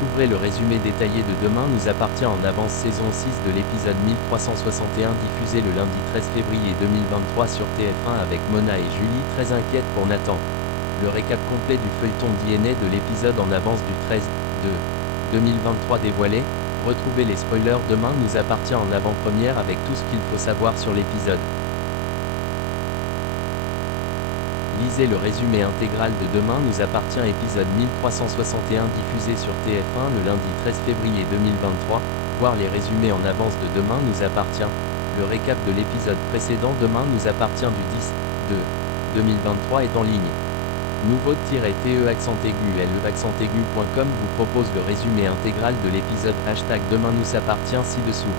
Découvrez le résumé détaillé de Demain nous appartient en avance saison 6 de l'épisode 1361 diffusé le lundi 13 février 2023 sur TF1 avec Mona et Julie très inquiètes pour Nathan. Le récap complet du feuilleton DNA de l'épisode en avance du 13/2/2023 dévoilé. Retrouvez les spoilers. Demain nous appartient en avant-première avec tout ce qu'il faut savoir sur l'épisode. Lisez le résumé intégral de Demain nous appartient épisode 1361 diffusé sur TF1 le lundi 13 février 2023. Voir les résumés en avance de Demain nous appartient. Le récap de l'épisode précédent Demain nous appartient du 10/2/2023 est en ligne. Nouveau-te-aigu.com vous propose le résumé intégral de l'épisode #Demain nous appartient ci-dessous.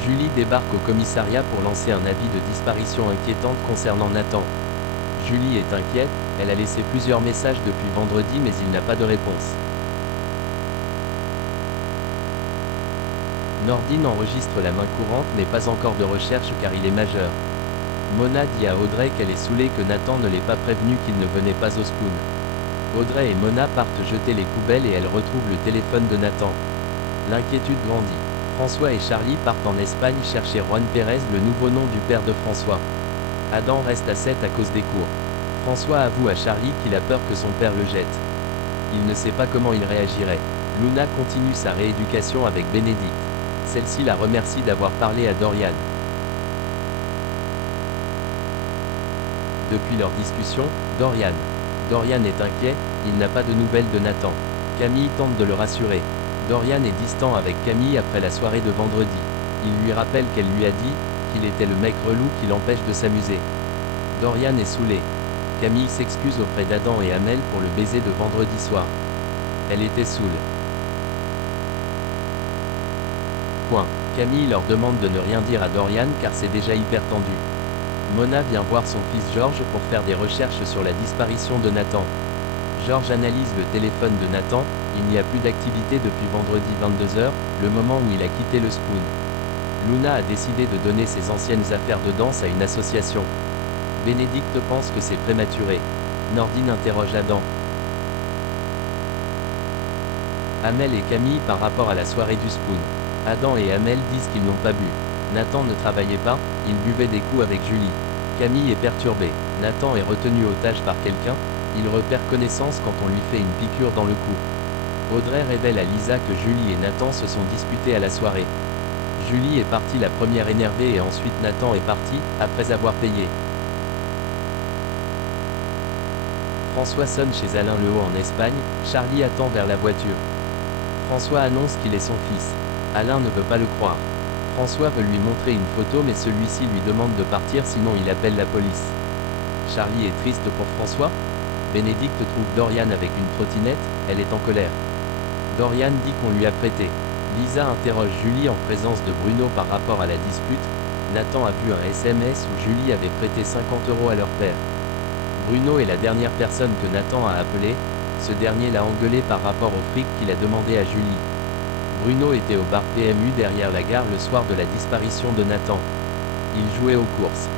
Julie débarque au commissariat pour lancer un avis de disparition inquiétante concernant Nathan. Julie est inquiète, elle a laissé plusieurs messages depuis vendredi mais il n'a pas de réponse. Nordine enregistre la main courante mais pas encore de recherche car il est majeur. Mona dit à Audrey qu'elle est saoulée que Nathan ne l'ait pas prévenu qu'il ne venait pas au Spoon. Audrey et Mona partent jeter les poubelles et elles retrouvent le téléphone de Nathan. L'inquiétude grandit. François et Charlie partent en Espagne chercher Juan Pérez, le nouveau nom du père de François. Adam reste à 7 à cause des cours. François avoue à Charlie qu'il a peur que son père le jette. Il ne sait pas comment il réagirait. Luna continue sa rééducation avec Bénédicte. Celle-ci la remercie d'avoir parlé à Dorian. Depuis leur discussion, Dorian est inquiet, il n'a pas de nouvelles de Nathan. Camille tente de le rassurer. Dorian est distant avec Camille après la soirée de vendredi. Il lui rappelle qu'elle lui a dit qu'il était le mec relou qui l'empêche de s'amuser. Dorian est saoulé. Camille s'excuse auprès d'Adam et Amel pour le baiser de vendredi soir. Elle était saoule. Camille leur demande de ne rien dire à Dorian car c'est déjà hyper tendu. Mona vient voir son fils Georges pour faire des recherches sur la disparition de Nathan. Georges analyse le téléphone de Nathan, il n'y a plus d'activité depuis vendredi 22h, le moment où il a quitté le Spoon. Luna a décidé de donner ses anciennes affaires de danse à une association. Bénédicte pense que c'est prématuré. Nordine interroge Adam. Amel et Camille par rapport à la soirée du Spoon. Adam et Amel disent qu'ils n'ont pas bu. Nathan ne travaillait pas, il buvait des coups avec Julie. Camille est perturbée. Nathan est retenu otage par quelqu'un, il repère connaissance quand on lui fait une piqûre dans le cou. Audrey révèle à Lisa que Julie et Nathan se sont disputés à la soirée. Julie est partie la première énervée et ensuite Nathan est parti, après avoir payé. François sonne chez Alain Lehaut en Espagne, Charlie attend vers la voiture. François annonce qu'il est son fils. Alain ne veut pas le croire. François veut lui montrer une photo mais celui-ci lui demande de partir sinon il appelle la police. Charlie est triste pour François. Bénédicte trouve Dorian avec une trottinette, elle est en colère. Dorian dit qu'on lui a prêté. Lisa interroge Julie en présence de Bruno par rapport à la dispute. Nathan a vu un SMS où Julie avait prêté 50 € à leur père. Bruno est la dernière personne que Nathan a appelée, ce dernier l'a engueulé par rapport au fric qu'il a demandé à Julie. Bruno était au bar PMU derrière la gare le soir de la disparition de Nathan. Il jouait aux courses.